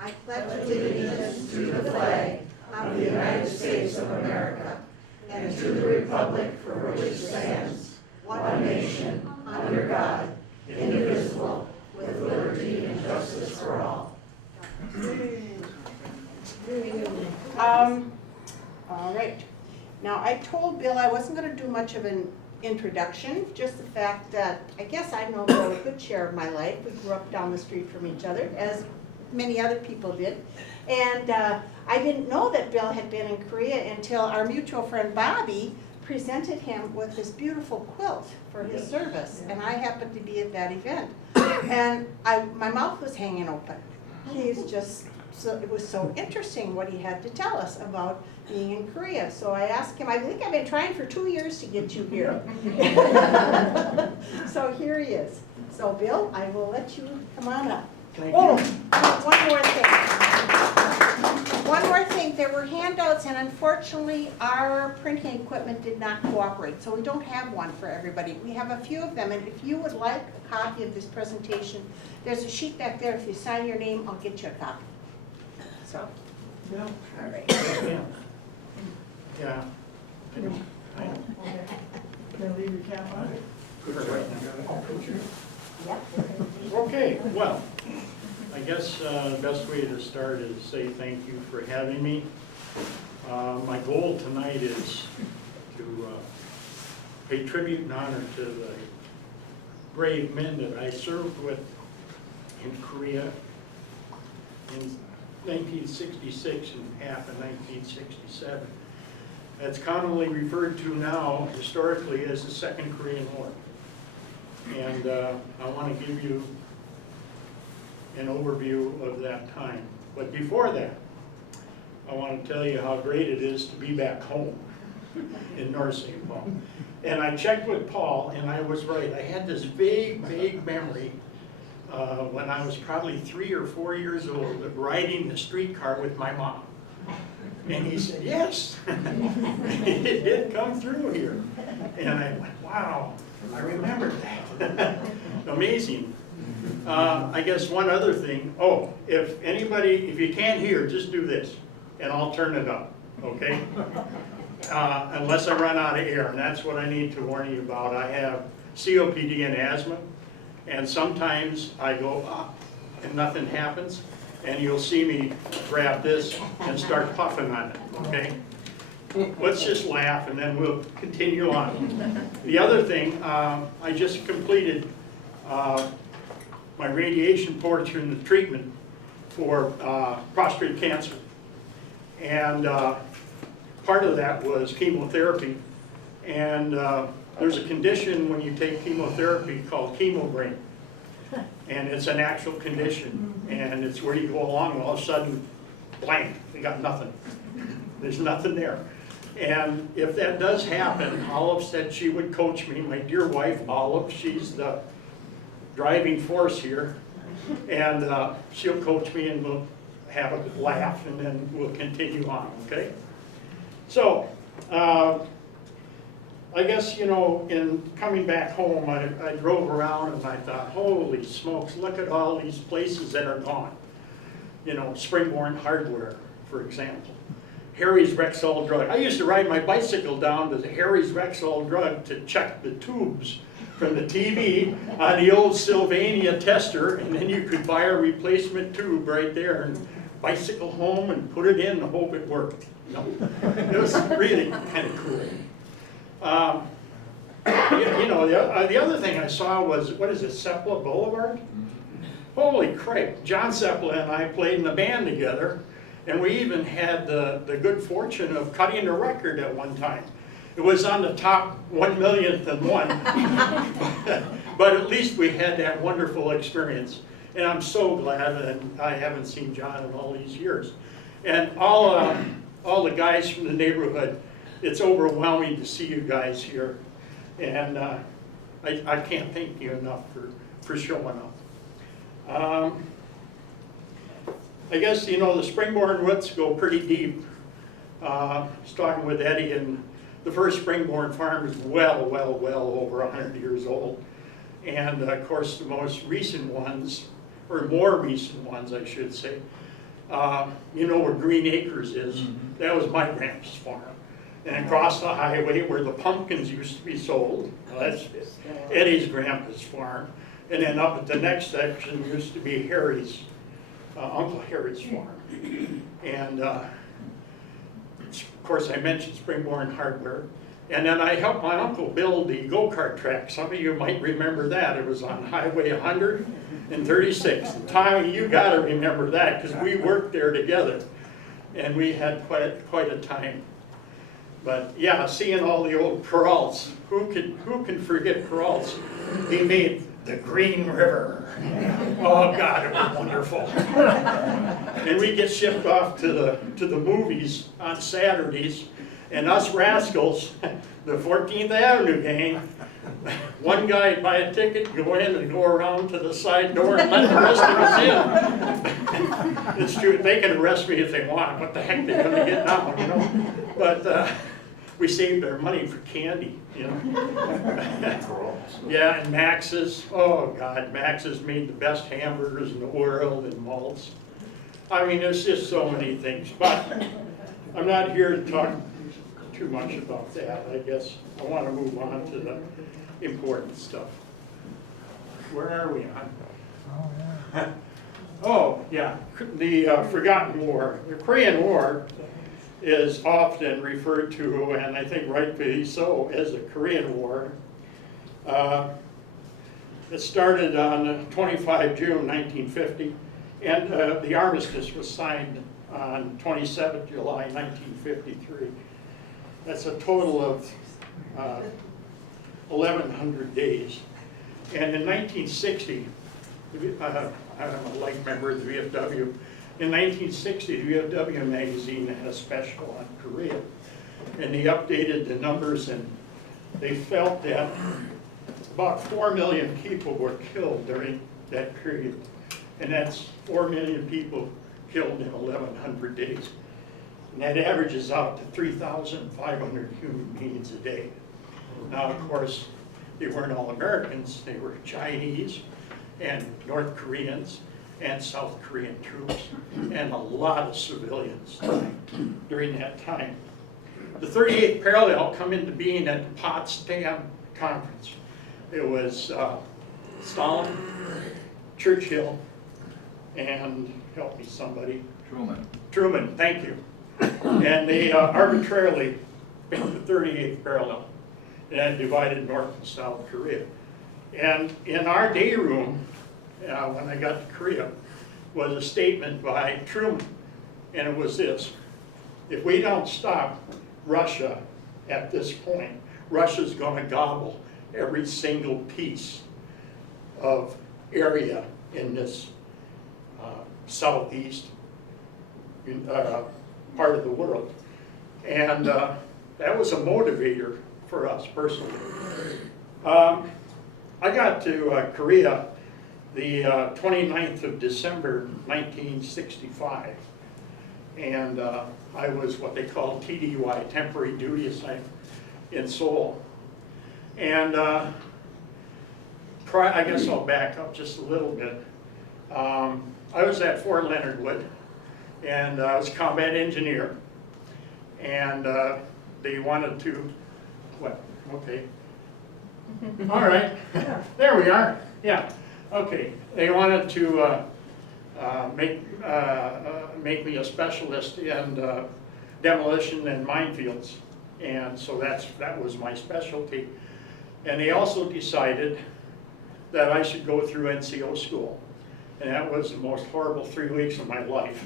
I pledge allegiance to the flag of the United States of America and to the republic for which it stands, one nation, under God, indivisible, with liberty and justice for all. All right. Now, I told Bill I wasn't going to do much of an introduction, just the fact that I guess I've known Bill a good share of my life. We grew up down the street from each other, as many other people did. And I didn't know that Bill had been in Korea until our mutual friend Bobby presented him with this beautiful quilt for his service. And I happened to be at that event. And my mouth was hanging open. He's just, so it was so interesting what he had to tell us about being in Korea. So I asked him, I think I've been trying for 2 years to get you here. So here he is. So Bill, I will let you come on up. Oh, one more thing. One more thing, there were handouts and unfortunately our printing equipment did not cooperate. So we don't have one for everybody. We have a few of them, and if you would like a copy of this presentation, there's a sheet back there. If you sign your name, I'll get you a copy. So, Yeah. all right. Yeah. Gonna leave your cap on? Okay, well, I guess the best way to start is say thank you for having me. My goal tonight is to pay tribute and honor to the brave men that I served with in Korea in 1966 and half of 1967. That's commonly referred to now historically as the Second Korean War. And I want to give you an overview of that time. But before that, I want to tell you how great it is to be back home in North St. Paul. And I checked with Paul, and I was right. I had this vague memory when I was probably 3 or 4 years old of riding the streetcar with my mom. And he said, yes, it did come through here. And I went, wow, I remember that. Amazing. I guess one other thing, if you can't hear, just do this, and I'll turn it up, okay? Unless I run out of air, and that's what I need to warn you about. I have COPD and asthma, and sometimes I go up and nothing happens, and you'll see me grab this and start puffing on it, okay? Let's just laugh and then we'll continue on. The other thing, I just completed my radiation torture and the treatment for prostate cancer. And part of that was chemotherapy. And there's a condition when you take chemotherapy called chemobrain. And it's an actual condition. And it's where you go along and all of a sudden, blank, you got nothing. There's nothing there. And if that does happen, Olive said she would coach me. My dear wife, Olive, she's the driving force here. And she'll coach me and we'll have a laugh and then we'll continue on, okay? So, I guess, you know, in coming back home, I drove around and I thought, holy smokes, look at all these places that are gone. You know, Springborn Hardware, for example. Harry's Rexall Drug. I used to ride my bicycle down to the Harry's Rexall Drug to check the tubes from the TV on the old Sylvania tester, and then you could buy a replacement tube right there and bicycle home and put it in and hope it worked. You know, it was really kind of cool. You know, the other thing I saw was, what is it, Sepla Boulevard? Holy crap, John Sepla and I played in a band together, and we even had the good fortune of cutting a record at one time. It was on the top 1,000,001, but at least we had that wonderful experience. And I'm so glad that I haven't seen John in all these years. And all the guys from the neighborhood, it's overwhelming to see you guys here. And I can't thank you enough for showing up. I guess, you know, the Springborn roots go pretty deep. I was talking with Eddie, and the first Springborn farm is well over 100 years old. And of course, the most recent ones, or more recent ones, I should say, you know where Green Acres is? That was my grandpa's farm. And across the highway where the pumpkins used to be sold, that's Eddie's grandpa's farm. And then up at the next section used to be Harry's, Uncle Harry's farm. And of course I mentioned Springborn Hardware. And then I helped my uncle build the go-kart track. Some of you might remember that. It was on Highway 136. Tommy, you gotta remember that because we worked there together. And we had quite a time. But yeah, seeing all the old Peralts, who can forget Peralts? He made the Green River. Oh God, it was wonderful. And we get shipped off to the movies on Saturdays, and us rascals, the 14th Avenue gang, one guy buy a ticket, go in and go around to the side door and let the rest of us in. It's true, they can arrest me if they want. What the heck they're gonna get now, you know? But we saved our money for candy, you know? Yeah, and Max's, oh God, Max's made the best hamburgers in the world and malts. I mean, there's just so many things, but I'm not here to talk too much about that. I guess I want to move on to the important stuff. Where are we on? Oh, yeah, the Forgotten War. The Korean War is often referred to, and I think rightfully so, as the Korean War. It started on 25 June 1950, and the armistice was signed on 27 July 1953. That's a total of 1,100 days. And in 1960, I'm a like member of the VFW. In 1960, the VFW magazine had a special on Korea, and they updated the numbers, and they felt that about 4 million people were killed during that period, and that's 4 million people killed in 1,100 days. And that averages out to 3,500 human beings a day. Now, of course, they weren't all Americans. They were Chinese and North Koreans and South Korean troops, and a lot of civilians died during that time. The 38th parallel come into being at the Potsdam Conference. It was Stalin, Churchill, and help me somebody. Truman, thank you. And they arbitrarily picked the 38th parallel and divided North and South Korea. And in our day room, when I got to Korea, was a statement by Truman, and it was this: if we don't stop Russia at this point, Russia's going to gobble every single piece of area in this southeast part of the world. And that was a motivator for us personally. I got to Korea the 29th of December 1965, and I was what they call TDY, temporary duty assignment, in Seoul. And I guess I'll back up just a little bit. I was at Fort Leonard Wood, and I was a combat engineer, and they wanted to, what, okay. All right, there we are, yeah, okay. They wanted to make me a specialist in demolition and minefields, and so that was my specialty. And they also decided that I should go through NCO school. And that was the most horrible 3 weeks of my life.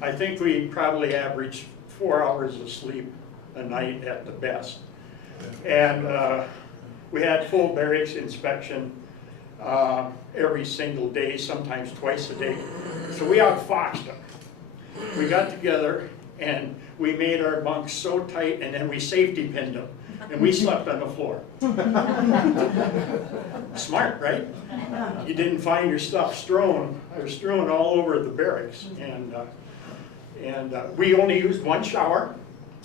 I think we probably averaged 4 hours of sleep a night at the best. And we had full barracks inspection every single day, sometimes twice a day. So we outfoxed them. We got together and we made our bunks so tight, and then we safety pinned them. And we slept on the floor. Smart, right? You didn't find your stuff strewn. I was strewn all over the barracks. And we only used one shower.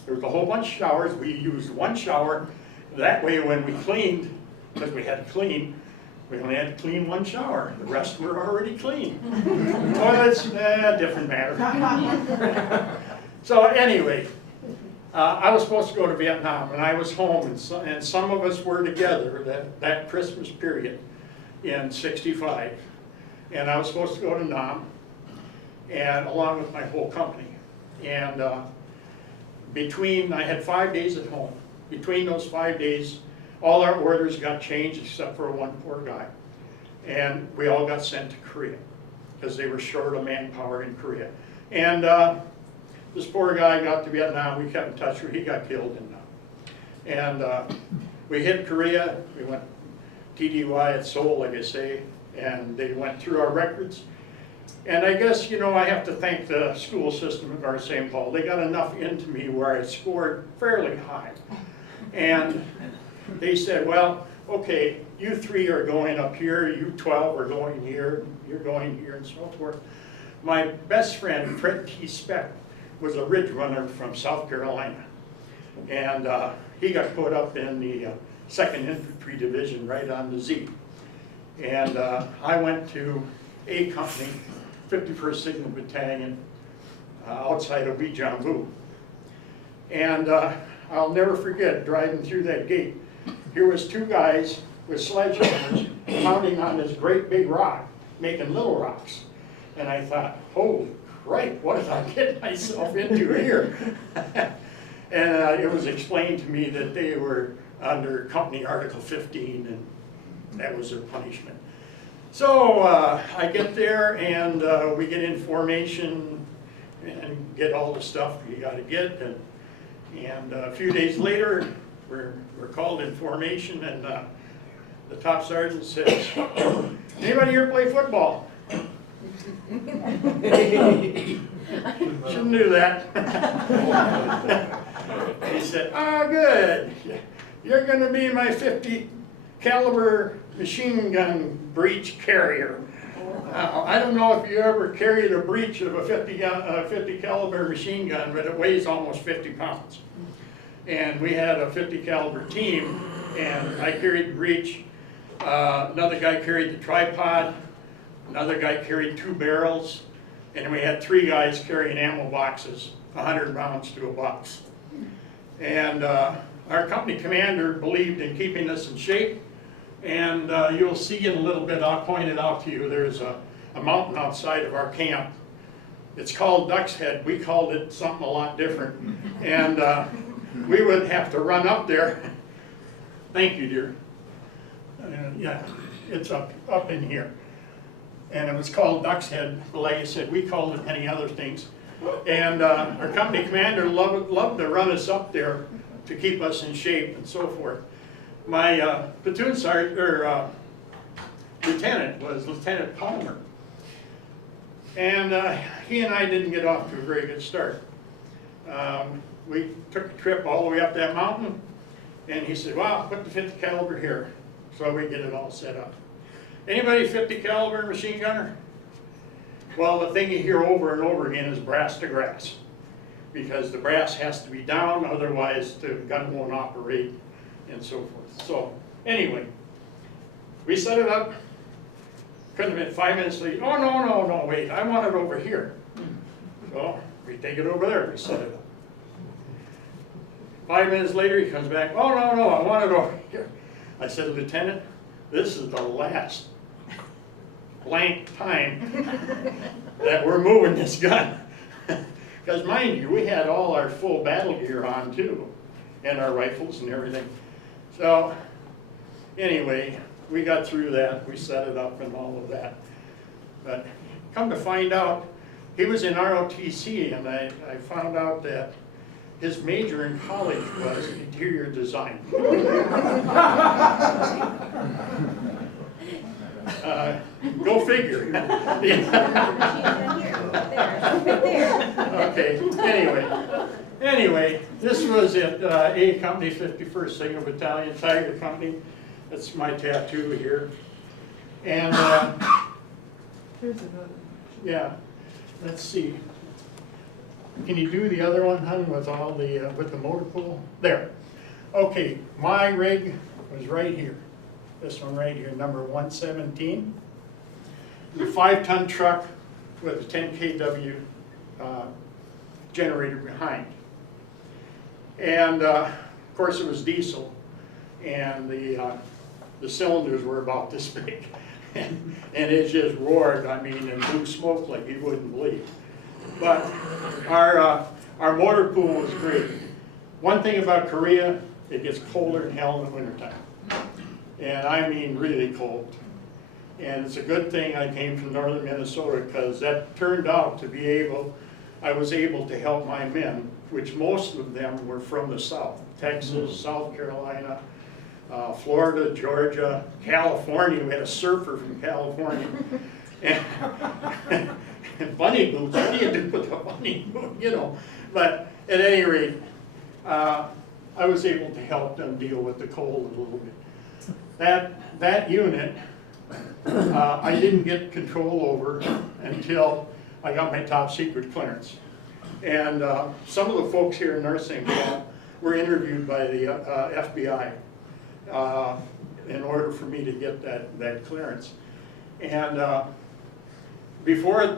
There was a whole bunch of showers. We used one shower. That way when we cleaned, because we had to clean, We only had to clean one shower. The rest were already clean. Toilets, different matter. So anyway, I was supposed to go to Vietnam, and I was home, and some of us were together that Christmas period in '65. And I was supposed to go to Nam, and along with my whole company. And I had 5 days at home. Between those 5 days, all our orders got changed except for one poor guy. And we all got sent to Korea because they were short of manpower in Korea. And this poor guy got to Vietnam. We kept in touch with him. He got killed in Nam. And we hit Korea. We went TDY at Seoul, like I say, and they went through our records. And I guess, you know, I have to thank the school system at North St. Paul. They got enough into me where I scored fairly high. And they said, well, okay, you 3 are going up here, you 12 are going here, you're going here, and so forth. My best friend, Fred T. Speck, was a ridge runner from South Carolina. And he got put up in the 2nd Infantry Division right on the Z. And I went to A Company, 51st Signal Battalion, outside of Bijambu. And I'll never forget driving through that gate. Here was 2 guys with sledgehammers pounding on this great big rock, making little rocks. And I thought, holy crap, what did I get myself into here? And it was explained to me that they were under Company Article 15, and that was their punishment. So I get there, and we get information and get all the stuff you got to get. And a few days later, we're called in formation, and the top sergeant says, anybody here play football? Shouldn't do that. He said, oh, good. You're going to be my 50 caliber machine gun breech carrier. I don't know if you ever carried a breech of a 50 caliber machine gun, but it weighs almost 50 pounds. And we had a 50 caliber team, and I carried the breech. Another guy carried the tripod. Another guy carried 2 barrels. And we had 3 guys carrying ammo boxes, 100 rounds to a box. And our company commander believed in keeping us in shape. And you'll see in a little bit, I'll point it out to you, there's a mountain outside of our camp. It's called Duck's Head. We called it something a lot different. And we would have to run up there. Thank you, dear. Yeah, it's up in here. And it was called Duck's Head. Like I said, we called it many other things. And our company commander loved to run us up there to keep us in shape and so forth. My platoon sergeant, or lieutenant, was Lieutenant Palmer. And he and I didn't get off to a very good start. We took a trip all the way up that mountain, and he said, well, put the 50 caliber here. So we get it all set up. Anybody 50 caliber machine gunner? Well, the thing you hear over and over again is brass to grass, because the brass has to be down, otherwise the gun won't operate, and so forth. So anyway, we set it up. Couldn't have been 5 minutes later. Oh, no, wait, I want it over here. So we take it over there, we set it up. 5 minutes later, he comes back, oh, no, I want it over here. I said, Lieutenant, this is the last blank time that we're moving this gun. Because mind you, we had all our full battle gear on too, and our rifles and everything. So anyway, we got through that, we set it up and all of that. But come to find out, he was in ROTC, and I found out that his major in college was interior design. Go figure. Okay, anyway, this was at A Company, 51st Signal Battalion, Tiger Company. That's my tattoo here. And yeah, let's see. Can you do the other one, hon, with all the with the motor pool? There. Okay, my rig was right here. this one right here, number 117. The 5-ton truck with a 10 kW generator behind. And of course it was diesel, and the cylinders were about this big. And it just roared, I mean, and blew smoke like you wouldn't believe. But our motor pool was great. One thing about Korea, it gets colder than hell in the wintertime. And I mean really cold. And it's a good thing I came from northern Minnesota, because that turned out to be I was able to help my men, which most of them were from the South, Texas, South Carolina, Florida, Georgia, California. We had a surfer from California. And bunny boots, what do you do with a bunny boot, you know? But at any rate, I was able to help them deal with the cold a little bit. That unit, I didn't get control over until I got my top secret clearance. And some of the folks here in nursing camp were interviewed by the FBI in order for me to get that clearance. And before I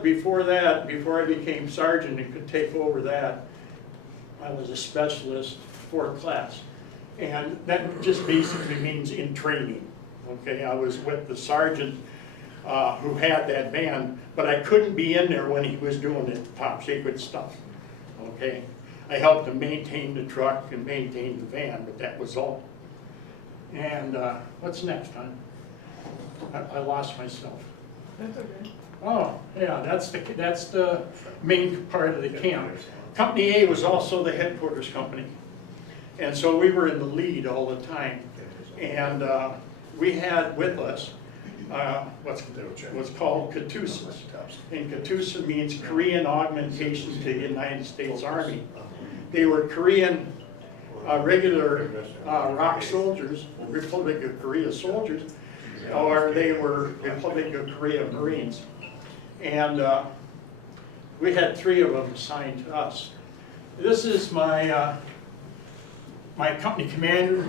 became sergeant and could take over that, I was a specialist 4th class. And that just basically means in training. Okay, I was with the sergeant who had that van, but I couldn't be in there when he was doing the top secret stuff. Okay, I helped him maintain the truck and maintain the van, but that was all. And what's next, hon? I lost myself. That's okay. Oh, yeah, that's the main part of the camp. Company A was also the headquarters company. And so we were in the lead all the time. And we had with us what's called Katusas. And Katusa means Korean augmentation to the United States Army. They were Korean regular ROK soldiers, Republic of Korea soldiers, or they were Republic of Korea Marines. And we had 3 of them assigned to us. This is my company commander,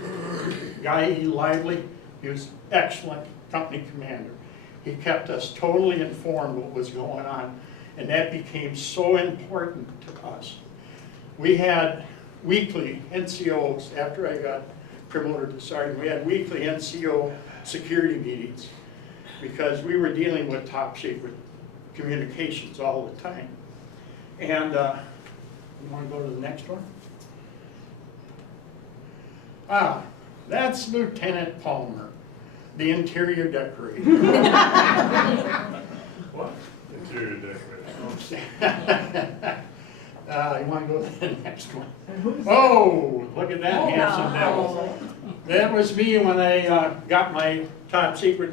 Guy E. Lively. He was excellent company commander. He kept us totally informed what was going on, and that became so important to us. We had weekly NCOs, after I got promoted to sergeant, we had weekly NCO security meetings, because we were dealing with top secret communications all the time. And you want to go to the next one? Ah, that's Lieutenant Palmer, the interior decorator. What? Interior decorator. You want to go to the next one? And who's Oh, look at that handsome devil. That was me when I got my top secret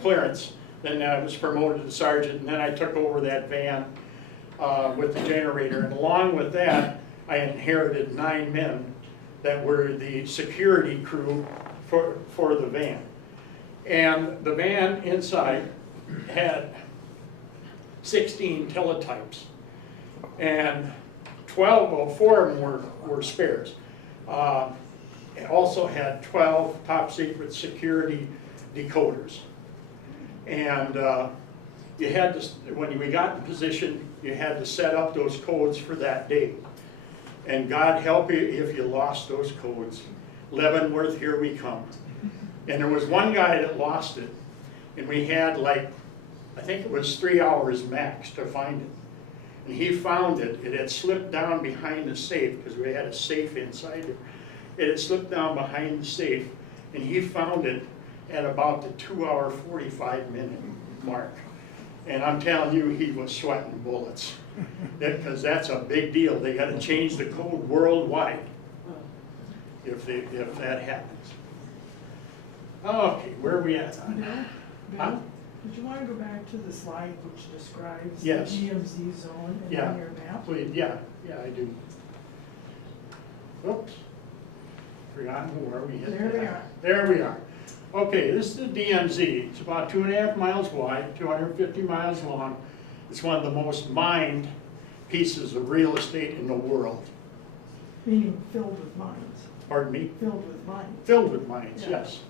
clearance. Then I was promoted to sergeant, and then I took over that van with the generator. And along with that, I inherited 9 men that were the security crew for the van. And the van inside had 16 teletypes, and 4 of them were spares. It also had 12 top secret security decoders. And you had to, when we got in position, you had to set up those codes for that day. And God help you if you lost those codes. Leavenworth, here we come. And there was one guy that lost it, and we had I think it was 3 hours max to find it. And he found it. It had slipped down behind the safe, because we had a safe inside it. It had slipped down behind the safe, and he found it at about the 2-hour, 45-minute mark. And I'm telling you, he was sweating bullets, because that's a big deal. They got to change the code worldwide if that happens. Okay, where are we at? Bill, did you want to go back to the slide which describes the Yes. DMZ zone and Yeah. on your map? Please, yeah, I do. Oops, forgotten where we hit There that. we are. There we are. Okay, this is the DMZ. It's about 2.5 miles wide, 250 miles long. It's one of the most mined pieces of real estate in the world. Meaning filled with mines. Pardon me? Filled with mines. Filled with mines, Yeah. yes.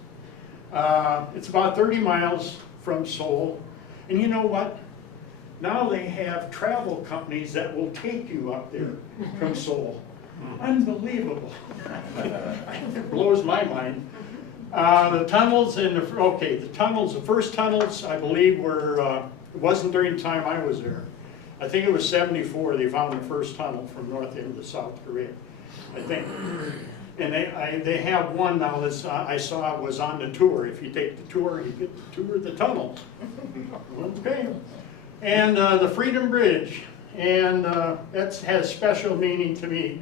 It's about 30 miles from Seoul. And you know what? Now they have travel companies that will take you up there from Seoul. Unbelievable. It blows my mind. The tunnels the first tunnels I believe were, it wasn't during the time I was there. I think it was 74 they found the first tunnel from North India to South Korea, I think. And they have one now that I saw was on the tour. If you take the tour, you get the tour of the tunnel. Okay. And the Freedom Bridge, and that has special meaning to me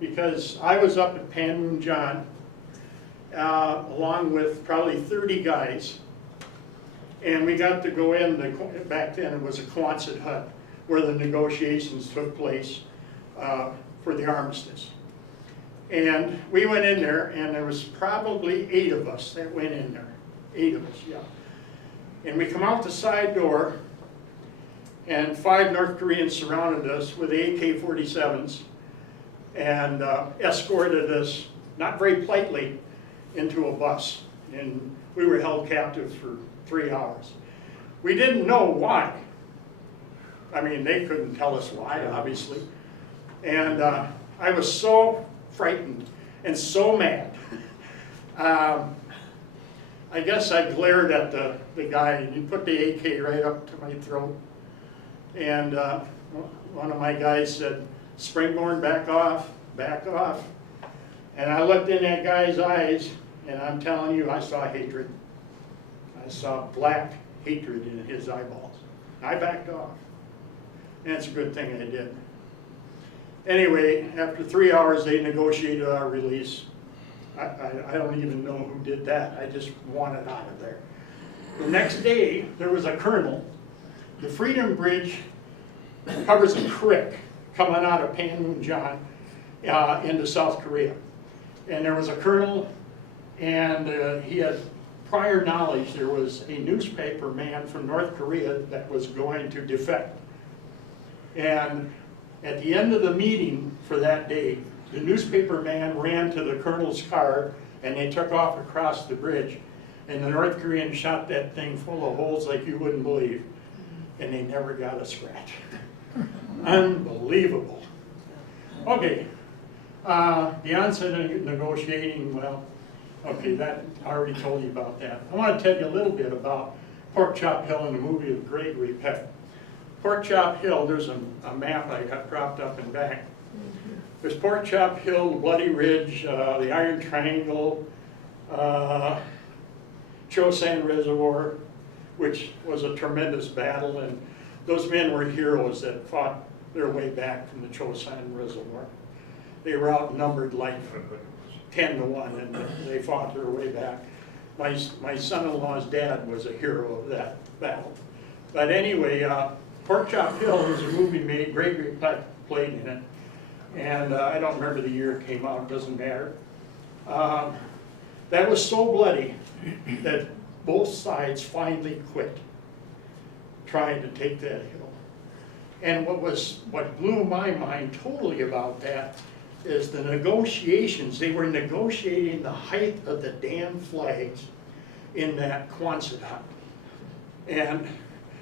because I was up at Panmunjom along with probably 30 guys, and we got to go in, back then it was a Quonset hut where the negotiations took place for the armistice. And we went in there, and there was probably 8 of us that went in there. 8 of us, yeah. And we come out the side door, and 5 North Koreans surrounded us with AK-47s and escorted us, not very politely, into a bus. And we were held captive for 3 hours. We didn't know why. I mean, they couldn't tell us why, obviously. And I was so frightened and so mad. I guess I glared at the guy, and he put the AK right up to my throat. And one of my guys said, "Springborn, back off, back off." And I looked in that guy's eyes, and I'm telling you, I saw hatred. I saw black hatred in his eyeballs. I backed off. And it's a good thing I did. Anyway, after 3 hours, they negotiated our release. I don't even know who did that. I just wanted out of there. The next day, there was a colonel. The Freedom Bridge covers a creek coming out of Panmunjom into South Korea. And there was a colonel, and he had prior knowledge there was a newspaper man from North Korea that was going to defect. And at the end of the meeting for that day, the newspaper man ran to the colonel's car, and they took off across the bridge. And the North Koreans shot that thing full of holes like you wouldn't believe. And they never got a scratch. Unbelievable. Okay, the onset of negotiating, well, okay, that I already told you about that. I want to tell you a little bit about Pork Chop Hill in the movie of Gregory Peck. Pork Chop Hill, there's a map I got propped up in back. There's Pork Chop Hill, the Bloody Ridge, the Iron Triangle, Chosin Reservoir, which was a tremendous battle, and those men were heroes that fought their way back from the Chosin Reservoir. They were outnumbered like 10 to 1, and they fought their way back. My son-in-law's dad was a hero of that battle. But anyway, Pork Chop Hill was a movie made, Gregory Peck played in it, and I don't remember the year it came out, it doesn't matter. That was so bloody that both sides finally quit trying to take that hill. And what blew my mind totally about that is the negotiations. They were negotiating the height of the damn flags in that Quonset hut. And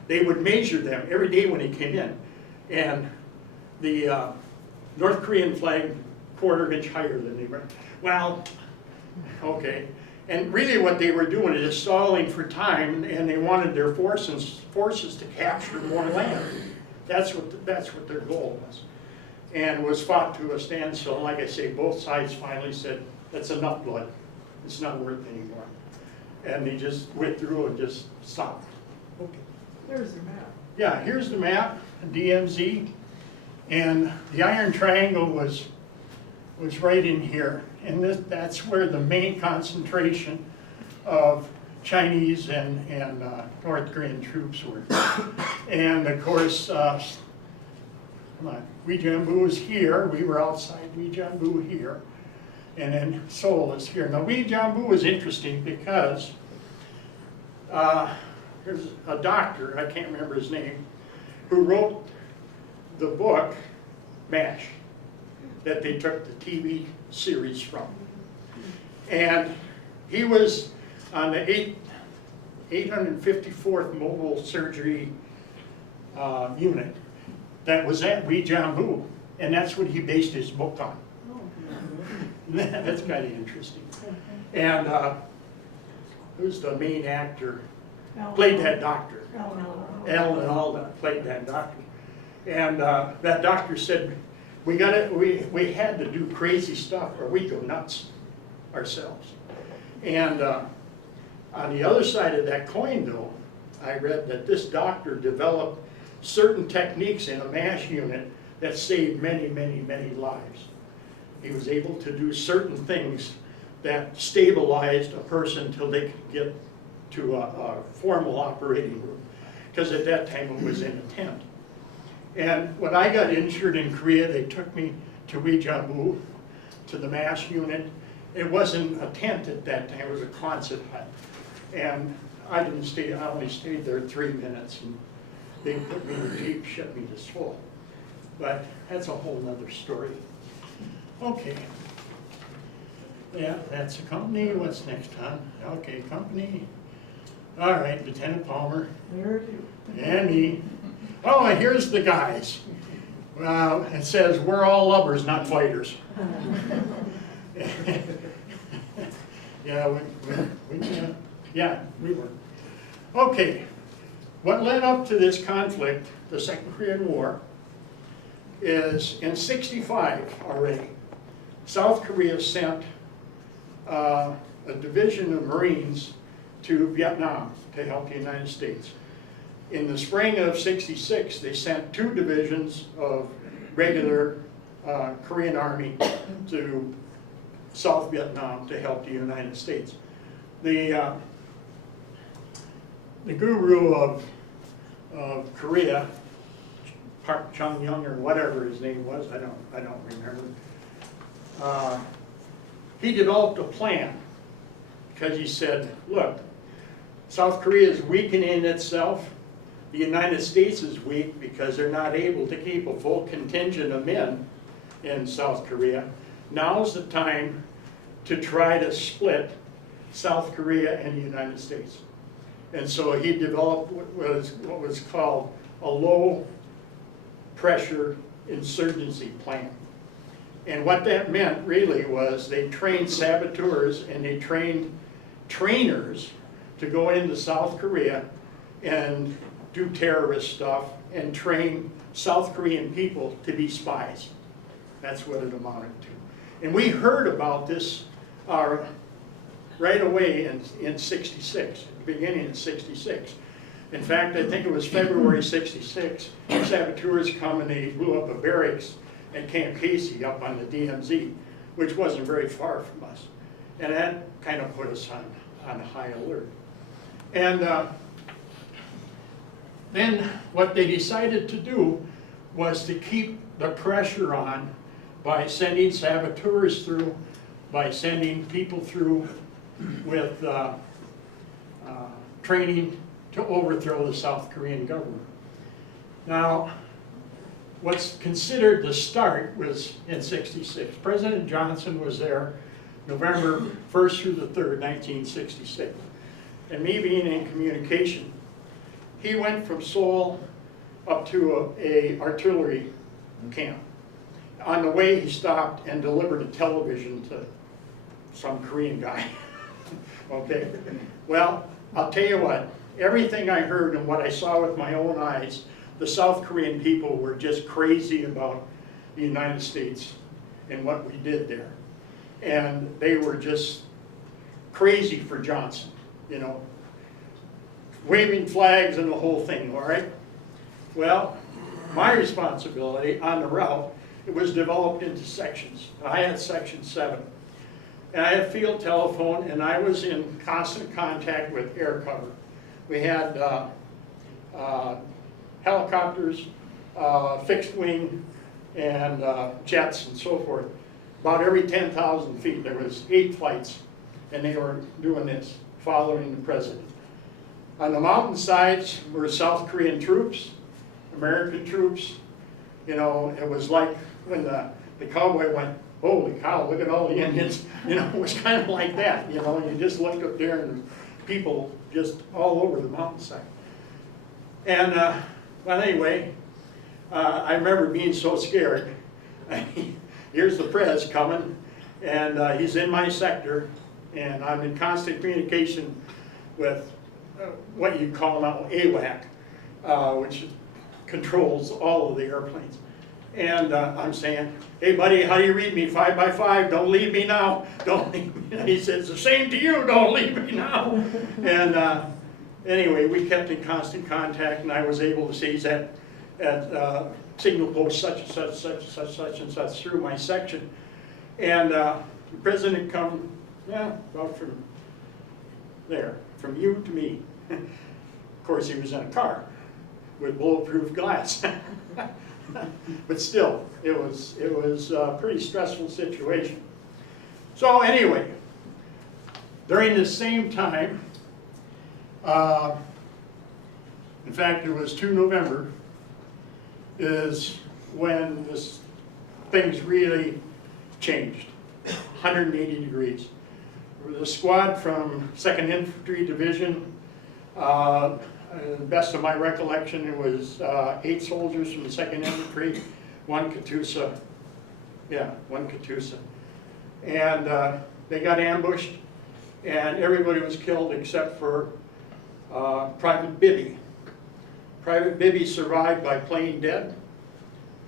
they would measure them every day when he came in. And the North Korean flag, 1/4 inch higher than they were. Well, okay. And really what they were doing is stalling for time, and they wanted their forces to capture more land. That's what their goal was. And it was fought to a standstill. Like I say, both sides finally said, that's enough blood. It's not worth anymore. And they just withdrew and just stopped. Okay. There's the map. Yeah, here's the map, DMZ. And the Iron Triangle was right in here. And that's where the main concentration of Chinese and North Korean troops were. And of course, come on, Uijeonbu is here. We were outside Uijeonbu here. And then Seoul is here. Now Uijeonbu is interesting because there's a doctor, I can't remember his name, who wrote the book, MASH, that they took the TV series from. And he was on the 854th Mobile Surgery Unit that was at Weejambu, and that's what he based his book on. That's kind of interesting. And who's the main actor? Played that doctor. Alan Alda played that doctor. And that doctor said, we had to do crazy stuff or we go nuts ourselves. And on the other side of that coin, though, I read that this doctor developed certain techniques in a MASH unit that saved many, many, many lives. He was able to do certain things that stabilized a person till they could get to a formal operating room, because at that time it was in a tent. And when I got injured in Korea, they took me to Weejambu, to the MASH unit. It wasn't a tent at that time, it was a Quonset hut. And I didn't stay, I only stayed there 3 minutes, and they put me in the Jeep, shipped me to Seoul. But that's a whole nother story. Okay. Yeah, that's a company. What's next, Tom? Okay, company. All right, Lieutenant Palmer. There it is. And me. Oh, and here's the guys. It says, we're all lovers, not fighters. Yeah, we were. Okay, what led up to this conflict, the Second Korean War, is in '65 already, South Korea sent a division of Marines to Vietnam to help the United States. In the spring of '66, they sent 2 divisions of regular Korean Army to South Vietnam to help the United States. The guru of Korea, Park Chung-young or whatever his name was, I don't remember. He developed a plan because he said, look, South Korea is weakening itself. The United States is weak because they're not able to keep a full contingent of men in South Korea. Now's the time to try to split South Korea and the United States. And so he developed what was called a low pressure insurgency plan. And what that meant really was they trained saboteurs and they trained trainers to go into South Korea and do terrorist stuff and train South Korean people to be spies. That's what it amounted to. And we heard about this right away in '66, at the beginning of '66. In fact, I think it was February '66, saboteurs come and they blew up a barracks at Camp Casey up on the DMZ, which wasn't very far from us. And that kind of put us on high alert. And then what they decided to do was to keep the pressure on by sending saboteurs through, by sending people through with training to overthrow the South Korean government. Now, what's considered the start was in '66. President Johnson was there November 1st through the 3rd, 1966. And me being in communication, he went from Seoul up to a artillery camp. On the way, he stopped and delivered a television to some Korean guy. Okay, well, I'll tell you what, everything I heard and what I saw with my own eyes, the South Korean people were just crazy about the United States and what we did there. And they were just crazy for Johnson, you know, waving flags and the whole thing, all right? Well, my responsibility on the route, it was developed into sections. I had section 7. And I had field telephone, and I was in constant contact with air cover. We had helicopters, fixed wing, and jets and so forth. About every 10,000 feet, there was 8 flights, and they were doing this, following the president. On the mountainsides were South Korean troops, American troops. You know, it was like when the cowboy went, holy cow, look at all the Indians. You know, it was kind of like that. You know, you just looked up there and people just all over the mountainside. And, well, anyway, I remember being so scared. Here's the prez coming, and he's in my sector, and I'm in constant communication with what you call now AWAC, which controls all of the airplanes. And I'm saying, hey buddy, how do you read me? 5 by 5, don't leave me now. Don't leave me. And he says, the same to you, don't leave me now. And anyway, we kept in constant contact, and I was able to see he's at signal post such and such, such and such, such and such through my section. And the president come, yeah, about from there, from you to me. Of course, he was in a car with bulletproof glass. But still, it was a pretty stressful situation. So anyway, during the same time, in fact, it was 2 November, is when things really changed, 180 degrees. The squad from 2nd Infantry Division, the best of my recollection, it was 8 soldiers from the 2nd Infantry, 1 Katusha, yeah, 1 Katusha. And they got ambushed, and everybody was killed except for Private Bibby. Private Bibby survived by playing dead,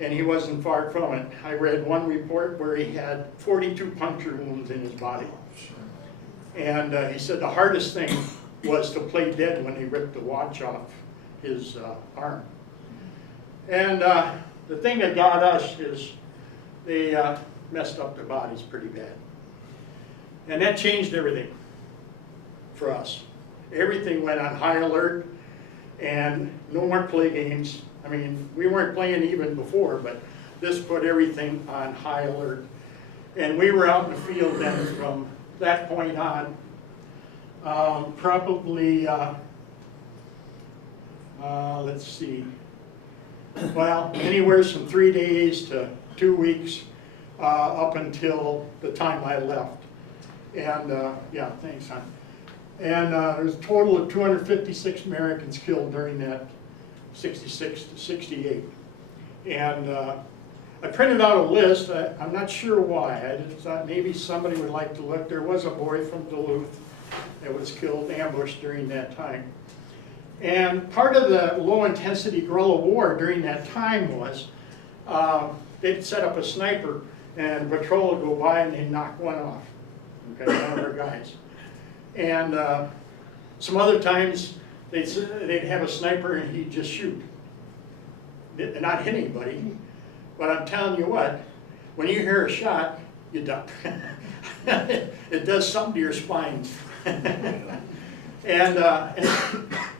and he wasn't far from it. I read one report where he had 42 puncture wounds in his body. And he said the hardest thing was to play dead when they ripped the watch off his arm. And the thing that got us is they messed up their bodies pretty bad. And that changed everything for us. Everything went on high alert, and no more play games. I mean, we weren't playing even before, but this put everything on high alert. And we were out in the field then from that point on, probably, let's see, well, anywhere from 3 days to 2 weeks up until the time I left. And yeah, thanks, hon. And there's a total of 256 Americans killed during that 66 to 68. And I printed out a list. I'm not sure why. I just thought maybe somebody would like to look. There was a boy from Duluth that was killed, ambushed during that time. And part of the low-intensity guerrilla war during that time was they'd set up a sniper, and a patrol would go by and they'd knock one off, okay, one of their guys. And some other times they'd have a sniper and he'd just shoot, not hit anybody. But I'm telling you what, when you hear a shot, you duck. It does something to your spine. And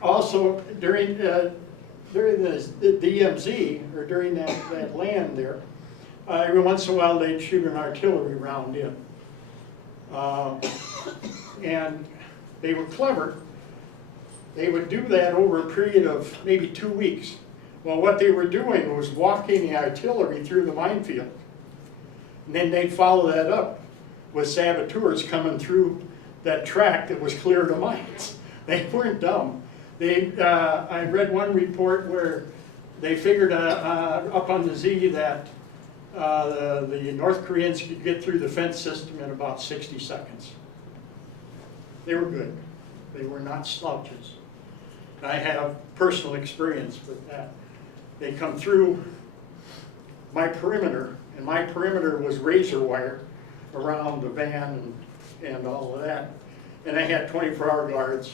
also during the DMZ, or during that land there, every once in a while they'd shoot an artillery round in. And they were clever. They would do that over a period of maybe 2 weeks. Well, what they were doing was walking the artillery through the minefield. And then they'd follow that up with saboteurs coming through that track that was clear of mines. They weren't dumb. I read one report where they figured up on the Z that the North Koreans could get through the fence system in about 60 seconds. They were good. They were not slouches. I have personal experience with that. They come through my perimeter, and my perimeter was razor wire around the van and all of that. And I had 24-hour guards.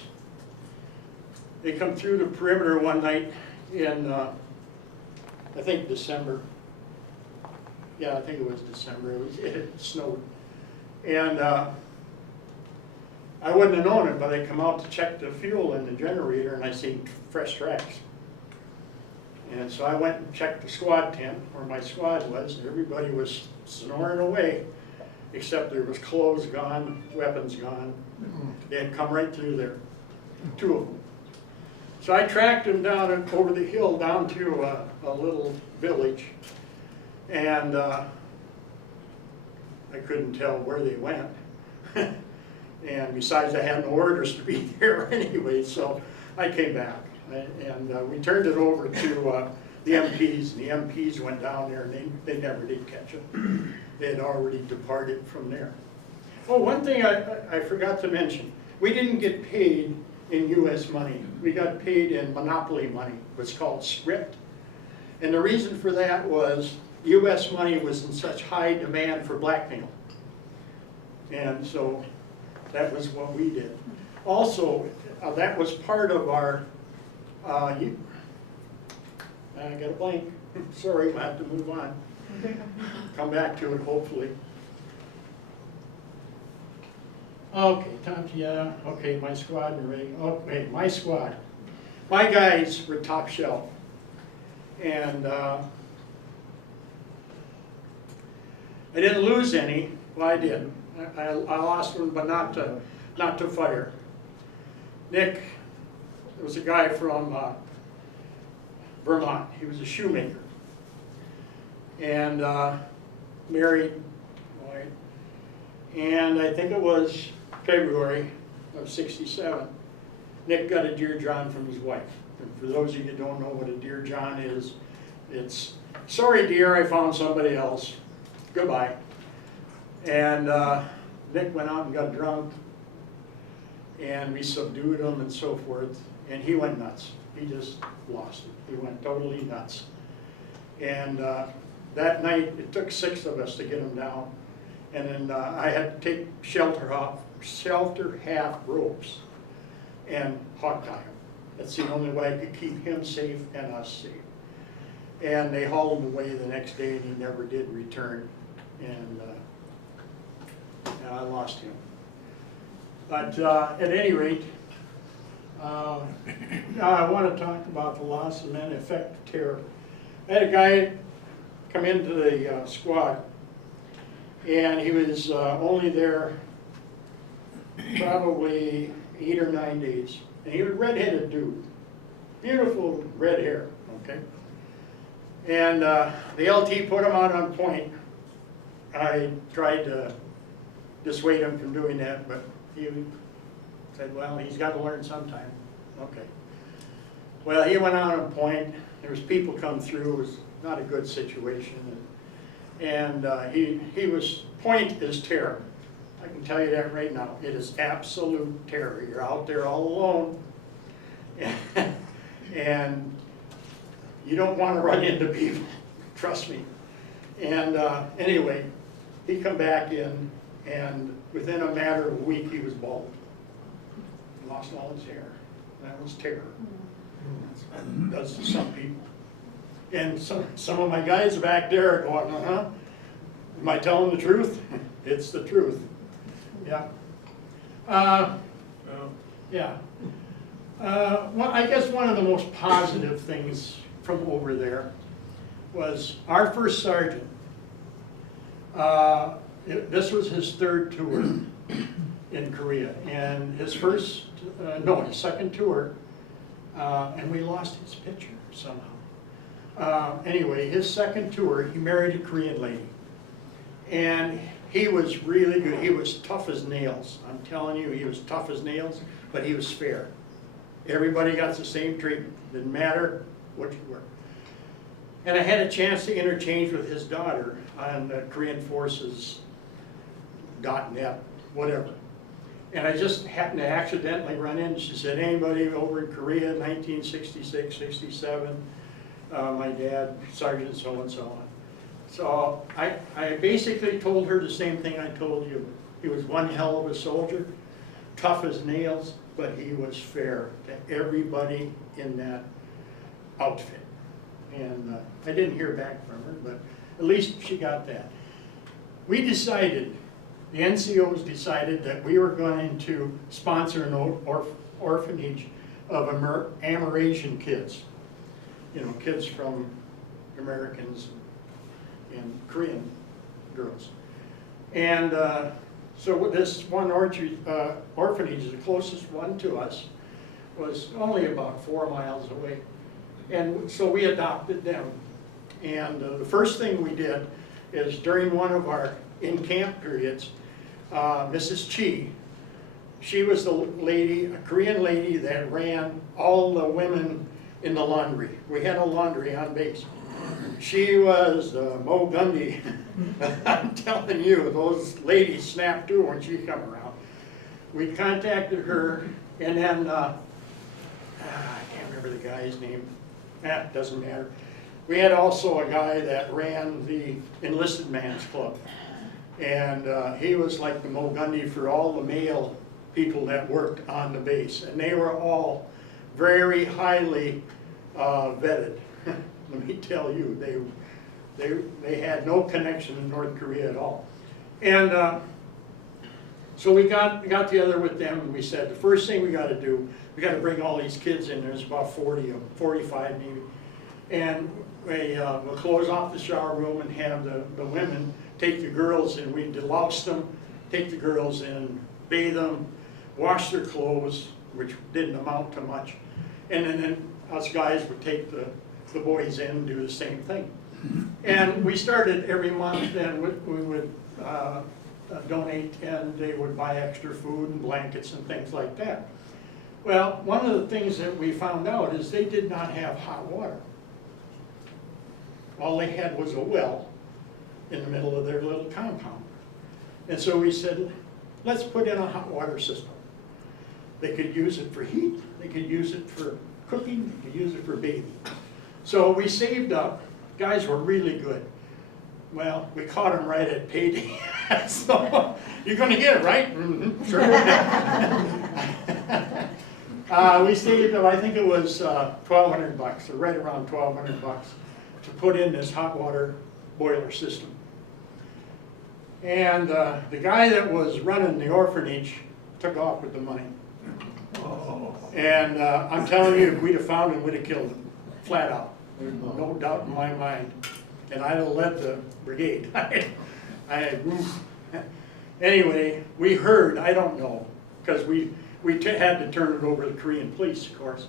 They come through the perimeter one night in, I think December. Yeah, I think it was December. It had snowed. And I wouldn't have known it, but I come out to check the fuel in the generator, and I seen fresh tracks. And so I went and checked the squad tent where my squad was. Everybody was snoring away, except there was clothes gone, weapons gone. They had come right through there, 2 of them. So I tracked them down and over the hill down to a little village, and I couldn't tell where they went. And besides, I had no orders to be there anyway, so I came back. And we turned it over to the MPs, and the MPs went down there, and they never did catch it. They had already departed from there. Oh, one thing I forgot to mention. We didn't get paid in U.S. money. We got paid in monopoly money. It was called script. And the reason for that was U.S. money was in such high demand for blackmail. And so that was what we did. Also, that was part of our, I got a blank. Sorry, we'll have to move on. Come back to it, hopefully. Okay, okay, my squad and ready. Okay, my squad. My guys were top shelf. And I didn't lose any. Well, I did. I lost one, but not to fire. Nick was a guy from Vermont. He was a shoemaker. And married, right? And I think it was February of '67. Nick got a deer john from his wife. And for those of you who don't know what a deer john is, it's, sorry dear, I found somebody else. Goodbye. And Nick went out and got drunk, and we subdued him and so forth, and he went nuts. He just lost it. He went totally nuts. And that night, it took 6 of us to get him down. And then I had to take shelter half ropes and hog tie him. That's the only way I could keep him safe and us safe. And they hauled him away the next day, and he never did return. And I lost him. But at any rate, now I want to talk about the loss of men, effect of terror. I had a guy come into the squad, and he was only there probably 8 or 9 days. And he was a redheaded dude, beautiful red hair, okay? And the LT put him out on point. I tried to dissuade him from doing that, but he said, well, he's got to learn sometime. Okay. Well, he went out on point. There was people come through. It was not a good situation. And he was, point is terror. I can tell you that right now. It is absolute terror. You're out there all alone, and you don't want to run into people. Trust me. And anyway, he come back in, and within a matter of a week, he was bald. He lost all his hair. That was terror. It does to some people. And some of my guys back there are going, am I telling the truth? It's the truth. Yeah. Yeah. Well, I guess one of the most positive things from over there was our first sergeant. This was his 3rd tour in Korea, and his second tour, and we lost his picture somehow. Anyway, his second tour, he married a Korean lady, and he was really good. He was tough as nails. I'm telling you, he was tough as nails, but he was fair. Everybody got the same treatment. Didn't matter what you were. And I had a chance to interchange with his daughter on Korean Forces .net, whatever. And I just happened to accidentally run in. She said, anybody over in Korea, 1966, 67, my dad, Sergeant so-and-so on. So I basically told her the same thing I told you. He was one hell of a soldier, tough as nails, but he was fair to everybody in that outfit. And I didn't hear back from her, but at least she got that. We decided, the NCOs decided that we were going to sponsor an orphanage of Amerasian kids. You know, kids from Americans and Korean girls. And so this one orphanage, the closest one to us, was only about 4 miles away. And so we adopted them. And the first thing we did is during one of our in-camp periods, Mrs. Chi she was the lady, a Korean lady that ran all the women in the laundry. We had a laundry on base. She was Mo Gundy. I'm telling you, those ladies snapped to when she come around. We contacted her, and then, I can't remember the guy's name. That doesn't matter. We had also a guy that ran the enlisted man's club. And he was like the Mo Gundy for all the male people that worked on the base. And they were all very highly vetted. Let me tell you, they had no connection in North Korea at all. And so we got together with them, and we said, the first thing we got to do, we got to bring all these kids in. There's about 40 of them, 45 maybe. And we'll close off the shower room and have the women take the girls, and we delouse them, take the girls in, bathe them, wash their clothes, which didn't amount to much. And then us guys would take the boys in and do the same thing. And we started every month, and we would donate, and they would buy extra food and blankets and things like that. Well, one of the things that we found out is they did not have hot water. All they had was a well in the middle of their little compound. And so we said, let's put in a hot water system. They could use it for heat, they could use it for cooking, they could use it for bathing. So we saved up. Guys were really good. Well, we caught them right at payday. So, you're gonna get it, right? Mm-hmm, sure. We saved up, I think it was $1,200, or right around $1,200 to put in this hot water boiler system. And the guy that was running the orphanage took off with the money. And I'm telling you, if we'd have found him, we'd have killed him, flat out. There's no doubt in my mind. And I'd have led the brigade. Anyway, we heard, I don't know, because we had to turn it over to the Korean police, of course.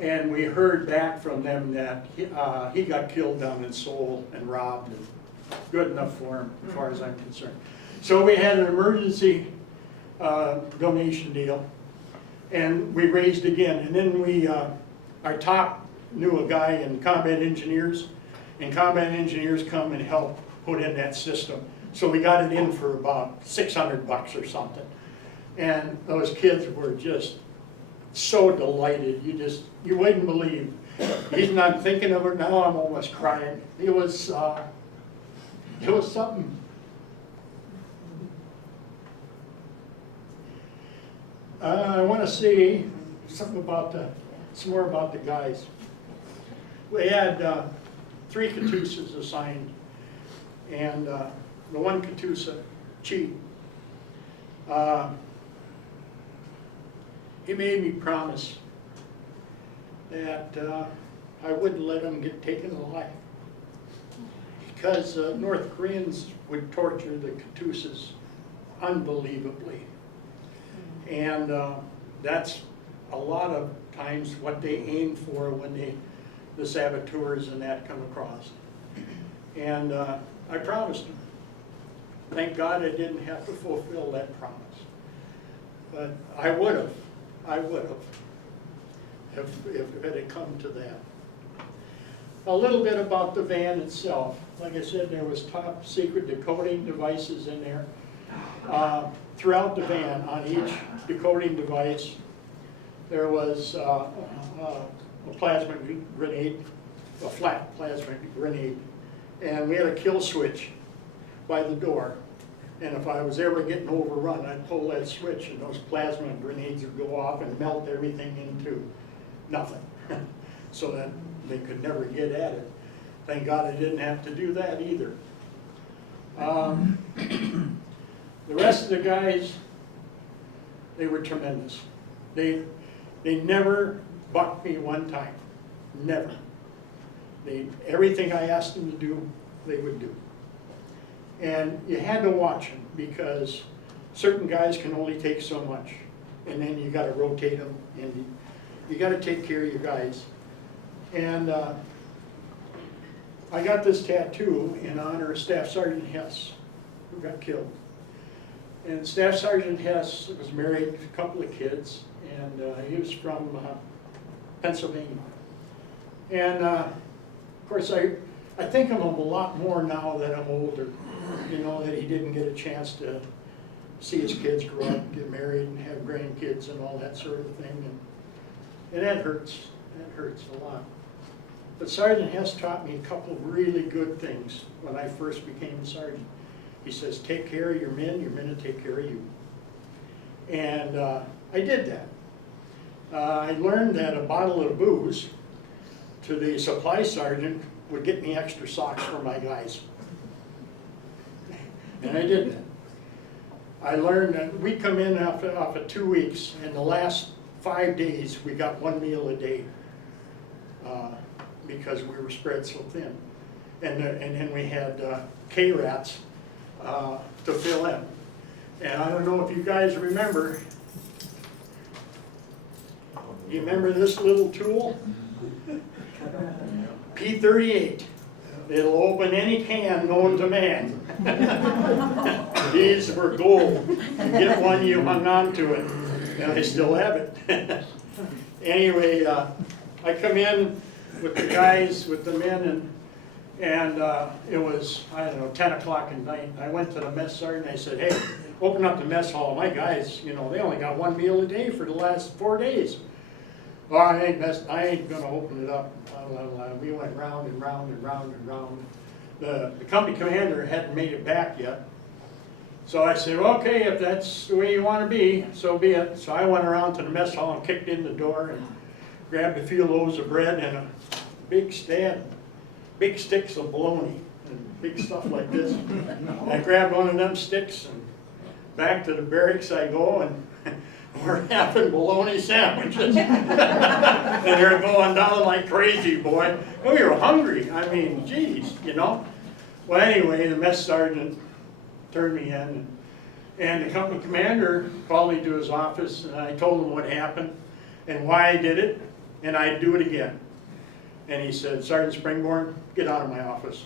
And we heard back from them that he got killed down in Seoul and robbed, and good enough for him, as far as I'm concerned. So we had an emergency donation deal, and we raised again. And then our top knew a guy in combat engineers, and combat engineers come and help put in that system. So we got it in for about $600 or something. And those kids were just so delighted, you wouldn't believe. Even I'm thinking of it now, I'm almost crying. It was something. I want to say something about some more about the guys. We had 3 Katusas assigned, and the one Katusa, Chi, he made me promise that I wouldn't let him get taken alive, because North Koreans would torture the Katusas unbelievably. And that's a lot of times what they aim for when the saboteurs and that come across. And I promised him. Thank God I didn't have to fulfill that promise. But I would have if it had come to that. A little bit about the van itself. Like I said, there was top secret decoding devices in there. Throughout the van, on each decoding device, there was a plasma grenade, a flat plasma grenade. And we had a kill switch by the door. And if I was ever getting overrun, I'd pull that switch and those plasma grenades would go off and melt everything into nothing. So that they could never get at it. Thank God I didn't have to do that either. The rest of the guys, they were tremendous. They never bucked me one time, never. Everything I asked them to do, they would do. And you had to watch them, because certain guys can only take so much, and then you got to rotate them, and you got to take care of your guys. And I got this tattoo in honor of Staff Sergeant Hess, who got killed. And Staff Sergeant Hess was married, a couple of kids, and he was from Pennsylvania. And of course, I think of him a lot more now that I'm older, you know, that he didn't get a chance to see his kids grow up, get married, and have grandkids and all that sort of thing. And that hurts. That hurts a lot. But Sergeant Hess taught me a couple of really good things when I first became a sergeant. He says, take care of your men will take care of you. And I did that. I learned that a bottle of booze to the supply sergeant would get me extra socks for my guys. And I did that. I learned that we come in off of 2 weeks, and the last 5 days we got 1 meal a day because we were spread so thin. And then we had K-Rats to fill in. And I don't know if you guys remember, you remember this little tool? P38. It'll open any can known to man. These were gold. You get one, you hung on to it, and I still have it. Anyway, I come in with the guys, with the men, and it was, I don't know, 10 o'clock at night. I went to the mess sergeant, I said, hey, open up the mess hall. My guys, you know, they only got 1 meal a day for the last 4 days. Well, I ain't gonna open it up. We went round and round and round and round. The company commander hadn't made it back yet. So I said, okay, if that's the way you want to be, so be it. So I went around to the mess hall and kicked in the door and grabbed a few loaves of bread and a big stand, big sticks of bologna and big stuff like this. I grabbed one of them sticks and back to the barracks I go, and we're having bologna sandwiches. And they're going down like crazy, boy. We were hungry. I mean, geez, you know. Well, anyway, the mess sergeant turned me in, and the company commander called me to his office, and I told him what happened and why I did it, and I'd do it again. And he said, Sergeant Springborn, get out of my office.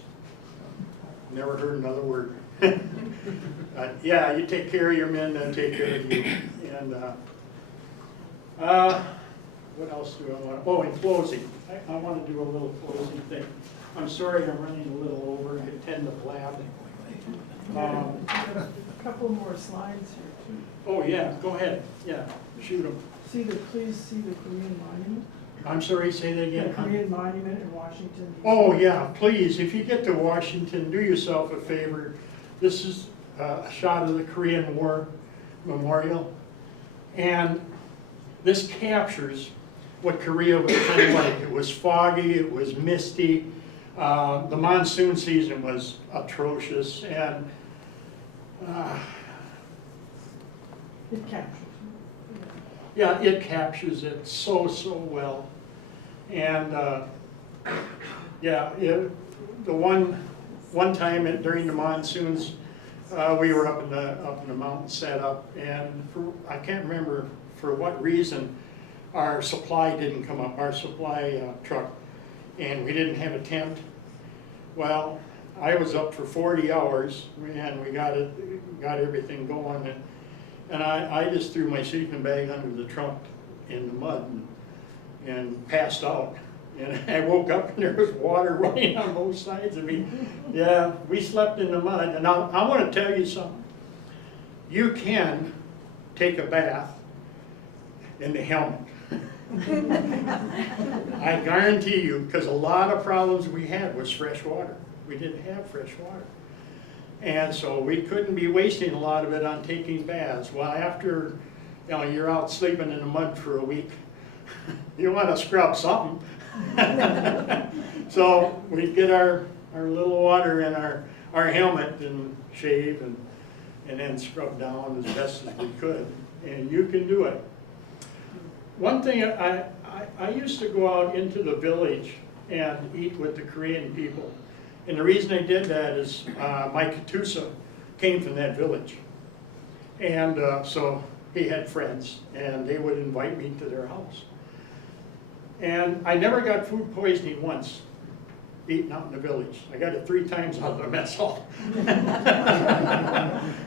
Never heard another word. Yeah, you take care of your men, they'll take care of you. And what else do I want? Oh, in closing, I want to do a little closing thing. I'm sorry I'm running a little over. I tend to blab. A couple more slides here too. Oh yeah, go ahead. Yeah, shoot them. Please see the Korean monument. I'm sorry, say that The again. Korean monument in Washington, D.C. Oh yeah, please, if you get to Washington, do yourself a favor. This is a shot of the Korean War Memorial. And this captures what Korea was kind of like. It was foggy, it was misty. The monsoon season was atrocious, and It captures. yeah, it captures it so well. And yeah, the one time during the monsoons, we were up in the mountain set up, and I can't remember for what reason our supply didn't come up, our supply truck, and we didn't have a tent. Well, I was up for 40 hours, and we got everything going, and I just threw my sleeping bag under the trunk in the mud and passed out. And I woke up and there was water running on both sides of me. Yeah, we slept in the mud. And I want to tell you something. You can take a bath in the helmet. I guarantee you, because a lot of problems we had was fresh water. We didn't have fresh water. And so we couldn't be wasting a lot of it on taking baths. Well, after you're out sleeping in the mud for a week, you want to scrub something. So we get our little water in our helmet and shave and then scrub down as best as we could. And you can do it. One thing, I used to go out into the village and eat with the Korean people. And the reason I did that is my Katusa came from that village. And so he had friends, and they would invite me to their house. And I never got food poisoning once, eating out in the village. I got it 3 times out of the mess hall.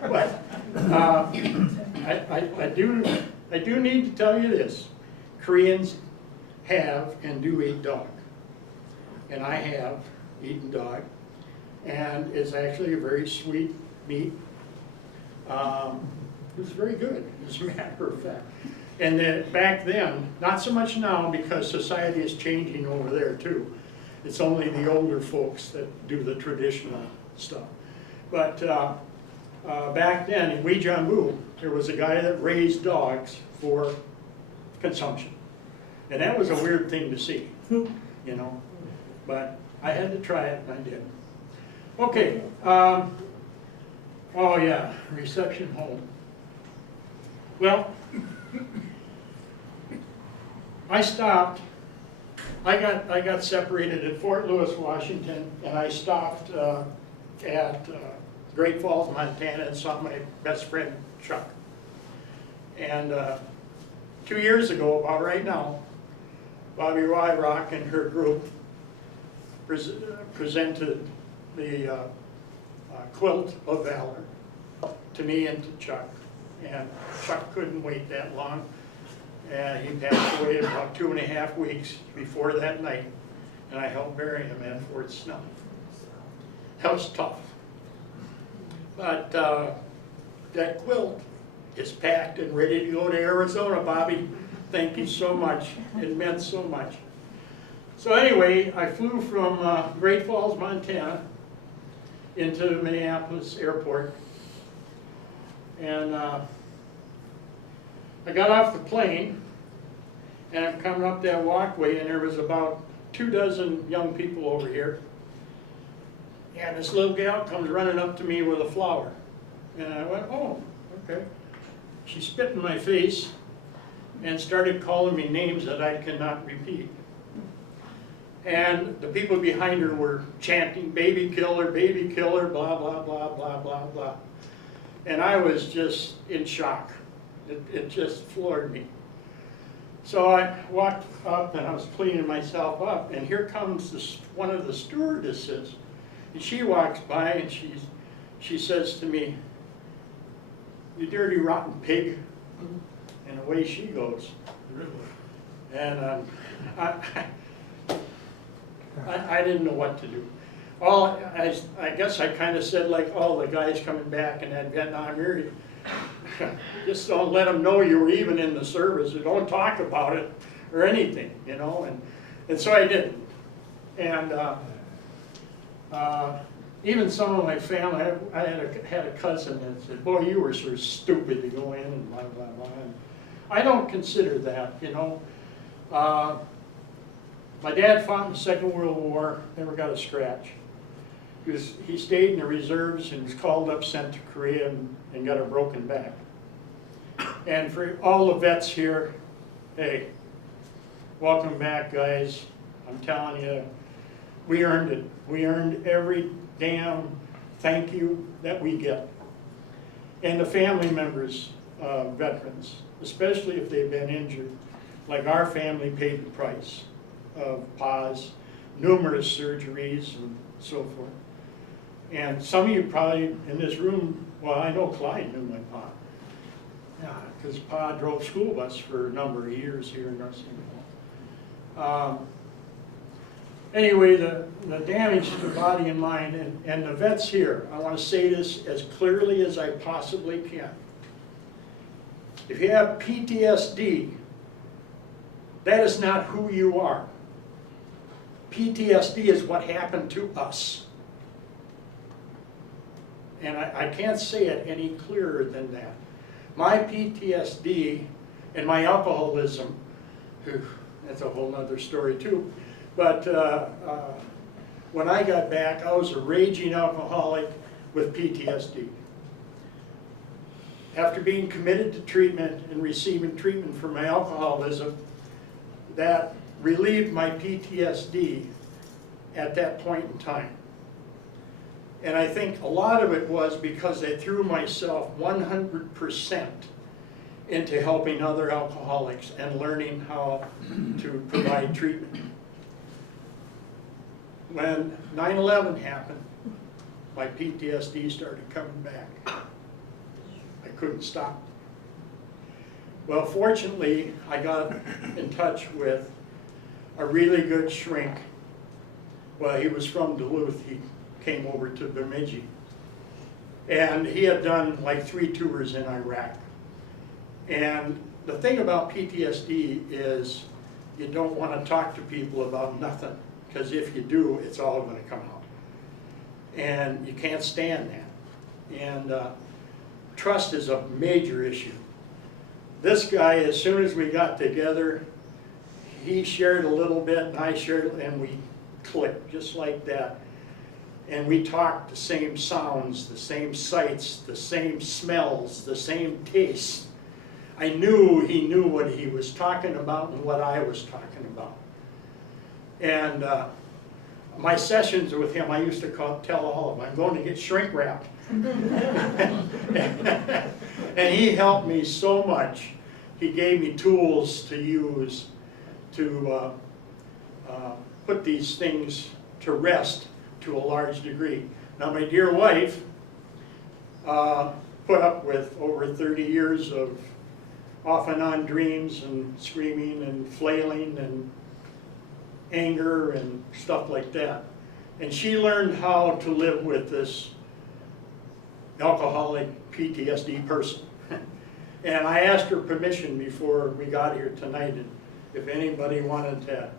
But I do need to tell you this. Koreans have and do eat dog. And I have eaten dog. And it's actually a very sweet meat. It's very good, as a matter of fact. And then back then, not so much now because society is changing over there too. It's only the older folks that do the traditional stuff. But back then in Weijambu, there was a guy that raised dogs for consumption. And that was a weird thing to see, you know. But I had to try it and I did. Okay, oh yeah, reception home. Well, I stopped. I got separated at Fort Lewis, Washington, and I stopped at Great Falls, Montana, and saw my best friend Chuck. And 2 years ago, about right now, Bobby Ryrock and her group presented the Quilt of Valor to me and to Chuck. And Chuck couldn't wait that long. And he passed away in about 2.5 weeks before that night. And I helped bury him at Fort Snell. That was tough. But that quilt is packed and ready to go to Arizona, Bobby. Thank you so much. It meant so much. So anyway, I flew from Great Falls, Montana into Minneapolis Airport. And I got off the plane and I'm coming up that walkway and there was about 24 young people over here. And this little gal comes running up to me with a flower. And I went, oh, okay. She spit in my face and started calling me names that I cannot repeat. And the people behind her were chanting, baby killer, blah, blah, blah, blah, blah, blah. And I was just in shock. It just floored me. So I walked up and I was cleaning myself up, and here comes one of the stewardesses. And she walks by and she says to me, you dirty rotten pig. And away she goes. And I didn't know what to do. I guess I kind of said like all the guys coming back in that Vietnam era, just don't let them know you were even in the service, or don't talk about it or anything, you know. And so I didn't. And even some of my family, I had a cousin that said, boy, you were sort of stupid to go in and blah, blah, blah. And I don't consider that, you know. My dad fought in the Second World War, never got a scratch. He stayed in the reserves and was called up, sent to Korea, and got a broken back. And for all the vets here, hey, welcome back, guys. I'm telling you, we earned it. We earned every damn thank you that we get. And the family members, veterans, especially if they've been injured, like our family paid the price of Pa's numerous surgeries and so forth. And some of you probably in this room, well, I know Clyde knew my Pa. Yeah, because Pa drove school bus for a number of years here in nursing home. Anyway, the damage to the body and mind, and the vets here, I want to say this as clearly as I possibly can. If you have PTSD, that is not who you are. PTSD is what happened to us. And I can't say it any clearer than that. My PTSD and my alcoholism, that's a whole other story too, but when I got back, I was a raging alcoholic with PTSD. After being committed to treatment and receiving treatment for my alcoholism, that relieved my PTSD at that point in time. And I think a lot of it was because I threw myself 100% into helping other alcoholics and learning how to provide treatment. When 9/11 happened, my PTSD started coming back. I couldn't stop. Well, fortunately, I got in touch with a really good shrink. Well, he was from Duluth. He came over to Bemidji. And he had done like 3 tours in Iraq. And the thing about PTSD is you don't want to talk to people about nothing, because if you do, it's all going to come out. And you can't stand that. And trust is a major issue. This guy, as soon as we got together, he shared a little bit and I shared, and we clicked just like that. And we talked the same sounds, the same sights, the same smells, the same tastes. I knew he knew what he was talking about and what I was talking about. And my sessions with him, I used to tell all of them, I'm going to get shrink wrapped. And he helped me so much. He gave me tools to use to put these things to rest to a large degree. Now, my dear wife put up with over 30 years of off and on dreams and screaming and flailing and anger and stuff like that. And she learned how to live with this alcoholic PTSD person. And I asked her permission before we got here tonight if anybody wanted to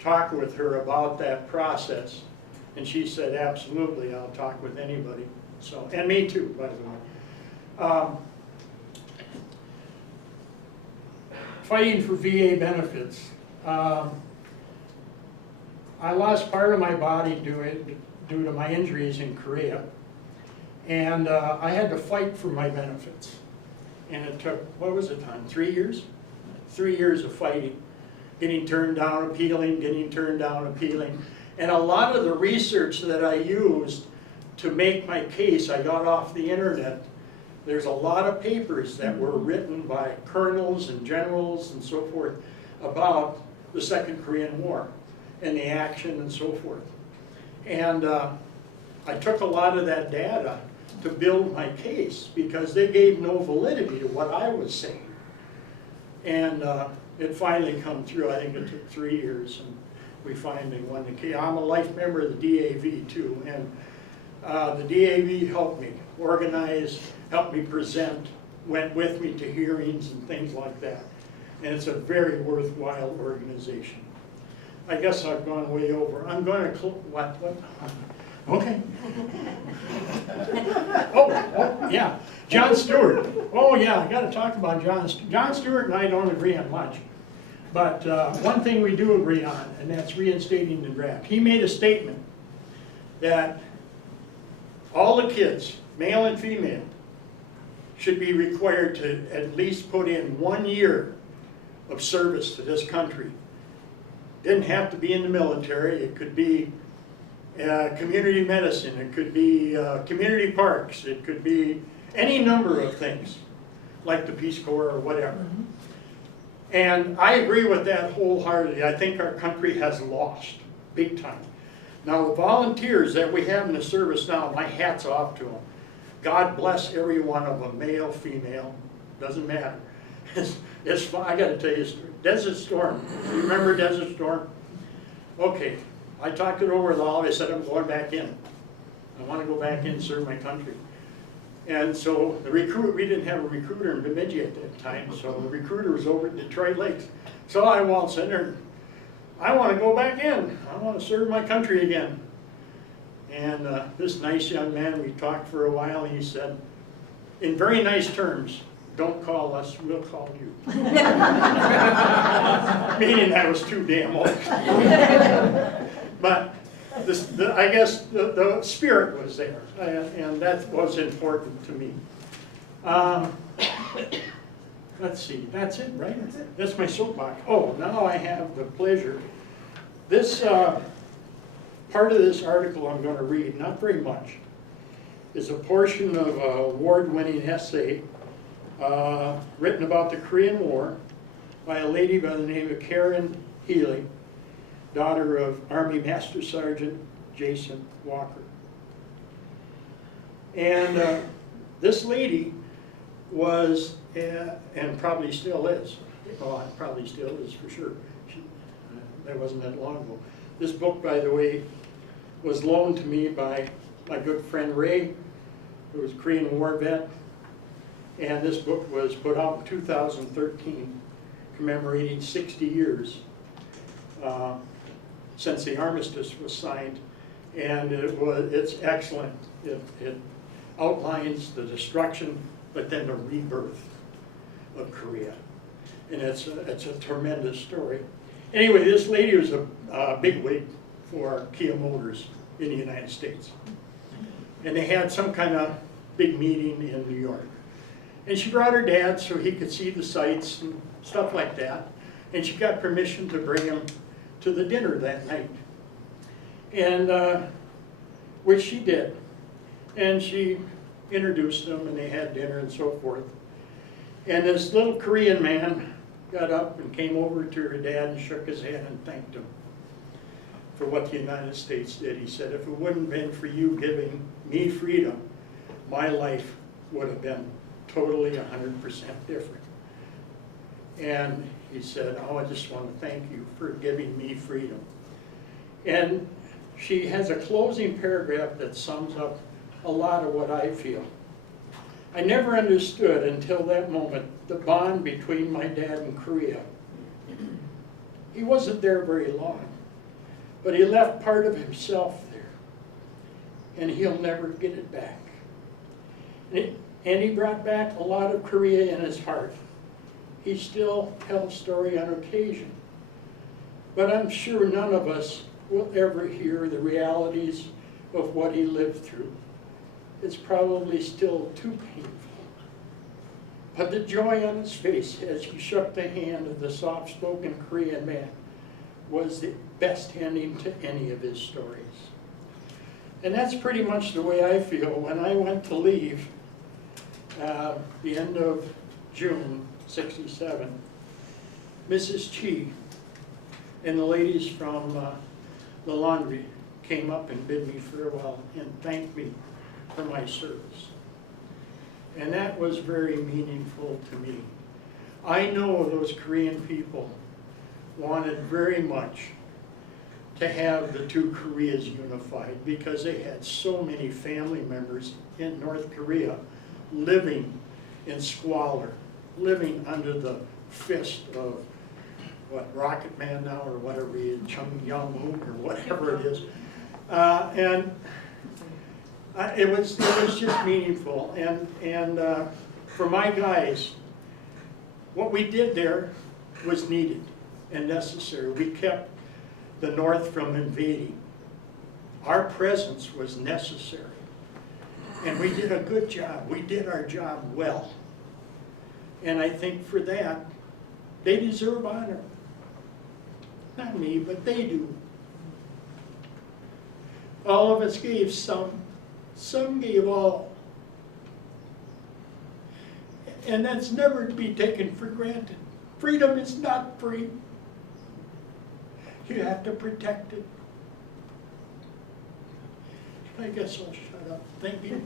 talk with her about that process. And she said, absolutely, I'll talk with anybody. So, and me too, by the way. Fighting for VA benefits. I lost part of my body due to my injuries in Korea. And I had to fight for my benefits. And it took, what was it, Tom? 3 years? 3 years of fighting. Getting turned down, appealing, getting turned down, appealing. And a lot of the research that I used to make my case, I got off the internet. There's a lot of papers that were written by colonels and generals and so forth about the Second Korean War and the action and so forth. And I took a lot of that data to build my case because they gave no validity to what I was saying. And it finally come through. I think it took 3 years, and we finally won the case. I'm a life member of the DAV too, and the DAV helped me organize, helped me present, went with me to hearings and things like that. And it's a very worthwhile organization. I guess I've gone way over. I'm going to what? Okay. Oh, yeah. John Stewart. Oh, yeah, I got to talk about John. John Stewart and I don't agree on much. But one thing we do agree on, and that's reinstating the draft. He made a statement that all the kids, male and female, should be required to at least put in 1 year of service to this country. Didn't have to be in the military. It could be community medicine. It could be community parks. It could be any number of things, like the Peace Corps or whatever. Mm-hmm. And I agree with that wholeheartedly. I think our country has lost big time. Now, the volunteers that we have in the service now, my hat's off to them. God bless every one of them, male, female, doesn't matter. It's fun. I got to tell you a story. Desert Storm. You remember Desert Storm? Okay. I talked it over with all. I said, I'm going back in. I want to go back in and serve my country. And so the recruit, we didn't have a recruiter in Bemidji at that time, so the recruiter was over at Detroit Lakes. So I waltzed in there. I want to go back in. I want to serve my country again. And this nice young man, we talked for a while, and he said, in very nice terms, don't call us, we'll call you. Meaning that was too damn old. But I guess the spirit was there, and that was important to me. Let's see, that's it, right? That's it. That's my soapbox. Oh, now I have the pleasure. This part of this article I'm going to read, not very much, is a portion of an award-winning essay written about the Korean War by a lady by the name of Karen Healy, daughter of Army Master Sergeant Jason Walker. And this lady was, and probably still is, well, probably still is for sure. That wasn't that long ago. This book, by the way, was loaned to me by my good friend Ray, who was a Korean War vet. And this book was put out in 2013, commemorating 60 years since the armistice was signed. And it's excellent. It outlines the destruction, but then the rebirth of Korea. And it's a tremendous story. Anyway, this lady was a bigwig for Kia Motors in the United States. And they had some kind of big meeting in New York. And she brought her dad so he could see the sights and stuff like that. And she got permission to bring him to the dinner that night. And, which she did. And she introduced them and they had dinner and so forth. And this little Korean man got up and came over to her dad and shook his hand and thanked him for what the United States did. He said, if it wouldn't have been for you giving me freedom, my life would have been totally 100% different. And he said, oh, I just want to thank you for giving me freedom. And she has a closing paragraph that sums up a lot of what I feel. I never understood until that moment the bond between my dad and Korea. He wasn't there very long, but he left part of himself there, and he'll never get it back. And he brought back a lot of Korea in his heart. He still tells story on occasion, but I'm sure none of us will ever hear the realities of what he lived through. It's probably still too painful. But the joy on his face as he shook the hand of the soft-spoken Korean man was the best ending to any of his stories. And that's pretty much the way I feel when I went to leave the end of June '67. Mrs. Chi and the ladies from the laundry came up and bid me farewell and thanked me for my service. And that was very meaningful to me. I know those Korean people wanted very much to have the two Koreas unified because they had so many family members in North Korea living in squalor, living under the fist of what, Rocket Man now, or whatever he is, Chung Young-moon, or whatever it is. It was just meaningful, and for my guys, what we did there was needed and necessary. We kept the North from invading. Our presence was necessary, and we did a good job. We did our job well, and I think for that, they deserve honor. Not me, but they do. All of us gave some gave all. And that's never to be taken for granted. Freedom is not free. You have to protect it. I guess I'll shut up. Thank you.